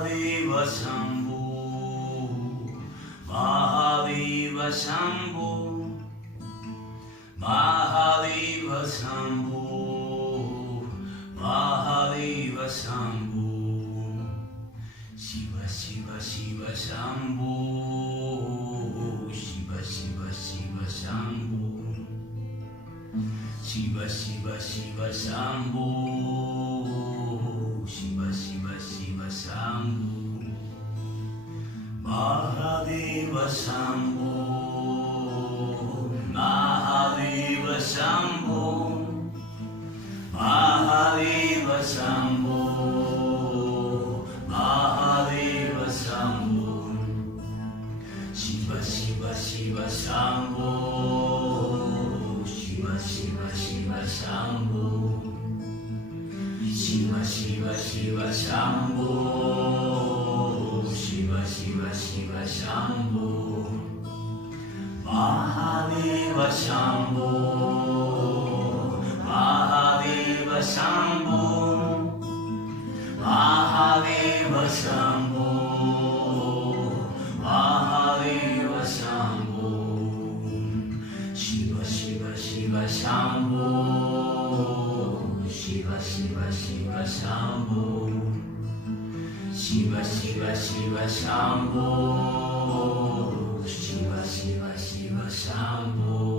Mahadeva Shambhu, Mahadeva Shambhu, Mahadeva Shambhu, Mahadeva Shambhu, Shiva Shiva Shiva Shambhu, Shiva Shiva Shiva Shambhu, Shiva Shiva Shiva Shambhu, Shiva Shiva Shiva Shambhu, Mahadeva Shambhu, Mahadeva Shambhu, Mahadeva Shambhu, Mahadeva Shambhu, Shiva Shiva Shiva Shambhu, Shiva Shiva Shiva Shambhu, Shiva Shiva Shiva Shambhu, Shiva Shiva Shiva Shambhu, Mahadeva Shambhu, Mahadeva Shambhu, Mahadeva Shambhu, Mahadeva Shambhu, Shiva Shiva Shiva Shambhu, Shiva Shiva Shiva Shambhu, Shiva Shiva Shiva Shambhu, Shiva Shiva Shiva Shambhu.